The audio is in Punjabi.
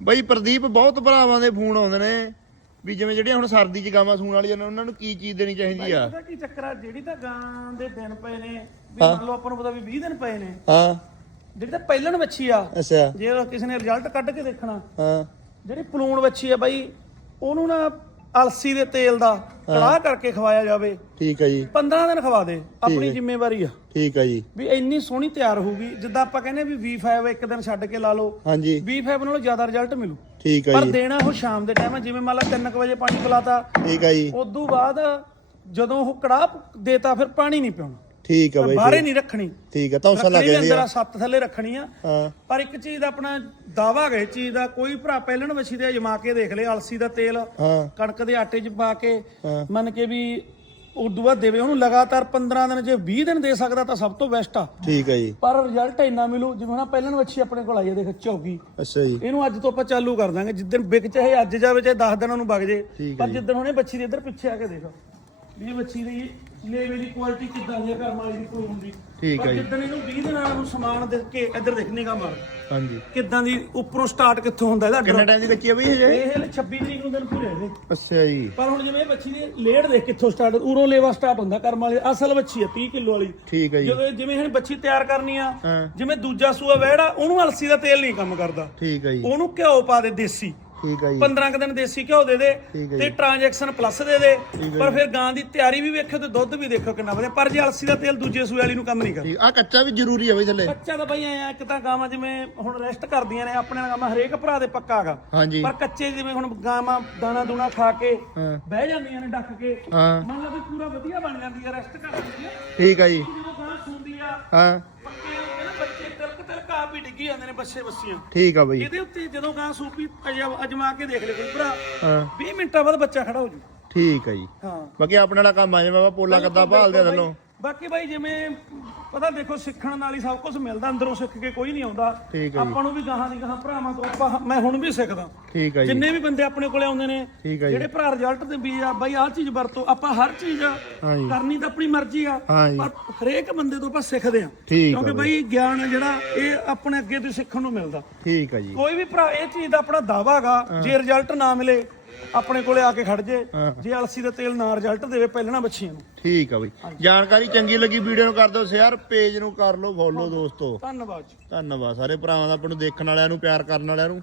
ਬਈ ਪ੍ਰਦੀਪ ਬਹੁਤ ਭਰਾਵਾਂ ਦੇ ਫੋਨ ਆਉਂਦੇ ਨੇ ਵੀ ਜਿਵੇਂ ਜਿਹੜੀਆਂ ਹੁਣ ਸਰਦੀ 'ਚ ਗਾਵਾਂ ਸੂਣ ਵਾਲੀਆਂ ਨੇ ਉਹਨਾਂ ਨੂੰ ਕੀ ਚੀਜ਼ ਦੇਣੀ ਚਾਹੀਦੀ ਆ? ਪਤਾ ਕੀ ਚੱਕਰ ਆ? ਜਿਹੜੀ ਤਾਂ ਗਾਂ ਦੇ ਦਿਨ ਪਏ ਨੇ ਵੀ ਮੰਨ ਲਓ ਆਪਾਂ ਨੂੰ ਪਤਾ ਵੀ 20 ਦਿਨ ਪਏ ਨੇ। ਹਾਂ। ਜਿਹੜੀ ਤਾਂ ਪਹਿਲਣ ਵੱਛੀ ਆ ਅੱਛਾ। ਜੇ ਕਿਸੇ ਨੇ ਰਿਜ਼ਲਟ ਕੱਢ ਕੇ ਦੇਖਣਾ ਹਾਂ। ਜਿਹੜੀ ਪਲੂਣ ਵੱਛੀ ਆ ਬਾਈ ਉਹਨੂੰ ਨਾ ਅਲਸੀ ਦੇ ਤੇਲ ਦਾ ਕੜਾਹ ਕਰਕੇ ਖਵਾਇਆ ਜਾਵੇ। ਠੀਕ ਹੈ ਜੀ। 15 ਦਿਨ ਖਵਾ ਦੇ ਆਪਣੀ ਜ਼ਿੰਮੇਵਾਰੀ ਆ। ਠੀਕ ਹੈ ਜੀ। ਵੀ ਇੰਨੀ ਸੋਹਣੀ ਤਿਆਰ ਹੋਊਗੀ ਜਿੱਦਾਂ ਆਪਾਂ ਕਹਿੰਦੇ ਵੀ V5 ਇੱਕ ਦਿਨ ਛੱਡ ਕੇ ਲਾ ਲਓ। ਹਾਂਜੀ। V5 ਨਾਲੋਂ ਜ਼ਿਆਦਾ ਰਿਜ਼ਲਟ ਮਿਲੂ। ਠੀਕ ਹੈ ਪਰ ਦੇਣਾ ਉਹ ਸ਼ਾਮ ਦੇ ਟਾਈਮ ਜਿਵੇਂ ਮੰਨ ਲਾ 3 ਵਜੇ ਪਾਣੀ ਪਿਲਾਤਾ। ਠੀਕ ਹੈ ਜੀ। ਉਦੋਂ ਬਾਅਦ ਜਦੋਂ ਉਹ ਕੜਾਹ ਦੇਤਾ ਫਿਰ ਪਾਣੀ ਨਹੀਂ ਪਿਉਣਾ। ਠੀਕ ਹੈ ਬਈ ਬਾਹਰੇ ਨਹੀਂ ਰੱਖਣੀ। ਠੀਕ ਹੈ ਤੌਂਸਾ ਲੱਗ ਜਾਂਦੀ ਅੰਦਰ ਆ। ਆ ਸੱਤ ਥੱਲੇ ਰੱਖਣੀ ਆ। ਹਾਂ। ਪਰ ਇੱਕ ਚੀਜ਼ ਦਾ ਆਪਣਾ ਦਾਵਾ ਹੈ ਚੀਜ਼ ਦਾ ਕੋਈ ਭਰਾ ਪਹਿਲਣ ਵਛੀ ਦੇ ਅਜਮਾ ਕੇ ਦੇਖ ਲੈ ਅਲਸੀ ਦਾ ਤੇਲ ਕਣਕ ਦੇ ਆਟੇ 'ਚ ਪਾ ਕੇ। ਮੰਨ ਕੇ ਵੀ ਉਦੋਂ ਬਾਅਦ ਦੇਵੇ ਉਹਨੂੰ ਲਗਾਤਾਰ 15 ਦਿਨ ਜੇ 20 ਦਿਨ ਦੇ ਸਕਦਾ ਤਾਂ ਸਭ ਤੋਂ ਬੈਸਟ ਆ। ਠੀਕ ਹੈ ਜੀ। ਪਰ ਰਿਜ਼ਲਟ ਇੰਨਾ ਮਿਲੂ ਜਿਵੇਂ ਆਹ ਪਹਿਲਣ ਵੱਛੀ ਆਪਣੇ ਕੋਲ ਆਈ ਹੈ ਦੇਖ ਚੌਗੀ। ਅੱਛਾ ਜੀ। ਇਹਨੂੰ ਅੱਜ ਤੋਂ ਆਪਾਂ ਚਾਲੂ ਕਰ ਦਾਂਗੇ ਜਿੱਦਣ ਵਿਕ ਚਾਹੇ ਅੱਜ ਜਾਵੇ ਚਾਹੇ 10 ਦਿਨਾਂ ਨੂੰ ਵਗ ਜੇ। ਪਰ। ਜਿੱਦਣ ਹੁਣੇ ਬੱਚੀ ਦੇ ਇੱਧਰ ਪਿੱਛੇ ਆ ਕੇ ਦੇਖ। ਵੀ ਇਹ ਬੱਚੀ ਦੀ ਲੇਵੇ ਦੀ ਕੁਆਲਿਟੀ ਕਿੱਦਾਂ ਦੀ ਹੈ ਘਰ ਵਾਲੀ ਦੀ ਕੋਈ ਹੁੰਦੀ। ਠੀਕ ਹੈ ਪਰ ਜੀ। ਜਿੱਦਣ ਇਹਨੂੰ 20 ਦਿਨਾਂ ਨੂੰ ਸਮਾਨ ਦੇ ਕੇ ਇੱਧਰ ਦੇਖਣੇ ਕਾ ਮਾਰ। ਹਾਂਜੀ। ਕਿੱਦਾਂ ਦੀ ਉੱਪਰੋਂ ਸਟਾਰਟ ਕਿੱਥੋਂ ਹੁੰਦਾ ਇਹਦਾ ਕਿੰਨੇ ਟਾਈਮ ਦੀ ਬੱਚੀ ਆ ਬਈ ਹਜੇ ਇਹ ਹਲੇ 26 ਤਰੀਕ ਨੂੰ ਦਿਨ ਪੂਰੇ ਹੋਏ ਅੱਛਾ ਜੀ। ਪਰ ਹੁਣ ਜਿਵੇਂ ਇਹ ਬੱਚੀ ਦੀ ਲੇੜ ਦੇਖ ਕਿੱਥੋਂ ਸਟਾਰਟ ਉਰੋਂ ਲੇਵਾ ਸਟਾਰਟ ਹੁੰਦਾ ਕਰਮ ਵਾਲੀ ਅਸਲ ਬੱਚੀ ਹੈ 30 ਕਿਲੋ ਵਾਲੀ। ਠੀਕ ਹੈ ਜੀ। ਜਦੋਂ ਇਹ ਜਿਵੇਂ ਹੁਣ ਬੱਚੀ ਤਿਆਰ ਕਰਨੀ ਆ ਹਾਂ। ਜਿਵੇਂ ਦੂਜਾ ਸੂਆ ਵਹਿੜਾ ਉਹਨੂੰ ਅਲਸੀ ਦਾ ਤੇਲ ਨਹੀਂ ਕੰਮ ਕਰਦਾ। ਠੀਕ ਹੈ ਜੀ। ਉਹਨੂੰ ਘਿਓ ਪਾ ਦੇ ਦੇਸੀ। ਠੀਕ ਹੈ ਜੀ। 15 ਕੁ ਦਿਨ ਦੇਸੀ ਘਿਓ ਦੇ ਦੇ ਤੇ ਟ੍ਰਾਂਜੈਕਸ਼ਨ ਪਲੱਸ ਦੇ ਦੇ। ਪਰ ਫਿਰ ਗਾਂ ਦੀ ਤਿਆਰੀ ਵੀ ਵੇਖਿਓ ਤੇ ਦੁੱਧ ਵੀ ਦੇਖਿਓ ਕਿੰਨਾ ਵਧੀਆ। ਪਰ ਜੇ ਅਲਸੀ ਦਾ ਤੇਲ ਦੂਜੇ ਸੂਏ ਵਾਲੀ ਨੂੰ ਕੰਮ ਨਹੀਂ ਕਰਦਾ। ਆ ਕੱਚਾ ਵੀ ਜ਼ਰੂਰੀ ਆ ਬਈ ਥੱਲੇ। ਕੱਚਾ ਤਾਂ ਬਈ ਐ ਇੱਕ ਤਾਂ ਗਾਵਾਂ ਜਿਵੇਂ ਹੁਣ ਰੈਸਟ ਕਰਦੀਆਂ ਨੇ ਆਪਣੇ ਨਾਲ ਗਾਵਾਂ ਹਰੇਕ ਭਰਾ ਦੇ ਪੱਕਾ ਹੈਗਾ ਪਰ ਕੱਚੇ ਜਿਵੇਂ ਹੁਣ ਗਾਵਾਂ ਦਾਣਾ ਦੂਣਾ ਖਾ ਕੇ ਬਹਿ ਜਾਂਦੀਆਂ ਨੇ ਡੱਕ ਕੇ। ਮੰਨ ਲਓ ਵੀ ਪੂਰਾ ਵਧੀਆ ਬਣ ਜਾਂਦੀ ਹੈ ਰੈਸਟ ਕਰ ਲੈਂਦੀ ਹੈ ਠੀਕ ਹੈ ਜੀ। ਜਦੋਂ ਗਾਂ ਸੂੰਦੀ ਆ ਹਾਂ। ਡਿੱਗੀ ਜਾਂਦੇ ਨੇ ਬੱਚੇ ਬੱਸੀਆਂ? ਠੀਕ ਆ ਬਈ। ਇਹਦੇ ਉੱਤੇ ਜਦੋਂ ਗਾਂ ਸੂਪੀ ਅਜ- ਅਜਮਾ ਕੇ ਦੇਖ ਲੈ ਕੋਈ ਭਰਾ ਹਾਂ। 20 ਮਿੰਟਾਂ ਬਾਅਦ ਬੱਚਾ ਖੜਾ ਹੋ ਜੂ। ਠੀਕ ਹੈ ਜੀ। ਹਾਂ। ਬਾਕੀ ਆਪਣੇ ਵਾਲਾ ਕੰਮ ਆ ਜਿਵੇਂ ਆਪਾਂ ਪੋਲਾ ਕੱਦਾ ਭਾਲਦੇ ਆ ਥੱਲੋਂ। ਬਾਕੀ ਬਾਈ ਜਿਵੇਂ ਪਤਾ ਦੇਖੋ ਸਿੱਖਣ ਨਾਲ ਹੀ ਸਭ ਕੁਝ ਮਿਲਦਾ ਅੰਦਰੋਂ ਸਿੱਖ ਕੇ ਕੋਈ ਨਹੀਂ ਆਉਂਦਾ। ਠੀਕ ਹੈ ਜੀ। ਆਪਾਂ ਨੂੰ ਵੀ ਗਾਹਾਂ ਦੀ ਗਾਹਾਂ ਭਰਾਵਾਂ ਤੋਂ ਆਪਾਂ ਮੈਂ ਹੁਣ ਵੀ ਸਿੱਖਦਾ। ਠੀਕ ਹੈ ਜੀ। ਜਿੰਨੇ ਵੀ ਬੰਦੇ ਆਪਣੇ ਕੋਲੇ ਆਉਂਦੇ ਨੇ ਠੀਕ ਹੈ ਜੀ। ਜਿਹੜੇ ਭਰਾ ਰਿਜ਼ਲਟ ਦੇ ਵੀ ਆ ਬਾਈ ਆਹ ਚੀਜ਼ ਵਰਤੋ ਆਪਾਂ ਹਰ ਚੀਜ਼ ਹਾਂਜੀ ਕਰਨੀ ਤਾਂ ਆਪਣੀ ਮਰਜ਼ੀ ਆ ਹਾਂ ਜੀ। ਪਰ ਹਰੇਕ ਬੰਦੇ ਤੋਂ ਆਪਾਂ ਸਿੱਖਦੇ ਆ ਠੀਕ ਆ ਕਿਉਂਕਿ ਬਾਈ। ਗਿਆਨ ਆ ਜਿਹੜਾ ਇਹ ਆਪਣੇ ਅੱਗੇ ਤੋਂ ਸਿੱਖਣ ਨੂੰ ਮਿਲਦਾ। ਠੀਕ ਹੈ ਜੀ। ਕੋਈ ਵੀ ਭਰਾ ਇਹ ਚੀਜ਼ ਦਾ ਆਪਣਾ ਦਾਵਾ ਹੈਗਾ ਜੇ ਰਿਜ਼ਲਟ ਨਾ ਮਿਲੇ ਆਪਣੇ ਕੋਲੇ ਆ ਕੇ ਖੜ ਜੇ। ਜੇ ਅਲਸੀ ਦਾ ਤੇਲ ਨਾ ਰਿਜ਼ਲਟ ਦੇਵੇ ਪਹਿਲਣਾ ਬੱਚੀਆਂ ਨੂੰ। ਠੀਕ ਆ ਬਈ। ਜਾਣਕਾਰੀ ਚੰਗੀ ਲੱਗੀ ਵੀਡੀਓ ਨੂੰ ਕਰ ਦਿਓ ਸ਼ੇਅਰ ਪੇਜ ਨੂੰ ਕਰ ਲਓ ਫੋਲੋ ਦੋਸਤੋ। ਧੰਨਵਾਦ ਜੀ। ਧੰਨਵਾਦ ਸਾਰੇ ਭਰਾਵਾਂ ਦਾ ਆਪਾਂ ਨੂੰ ਦੇਖਣ ਵਾਲਿਆਂ ਨੂੰ ਪਿਆਰ ਕਰਨ ਵਾਲਿਆਂ ਨੂੰ।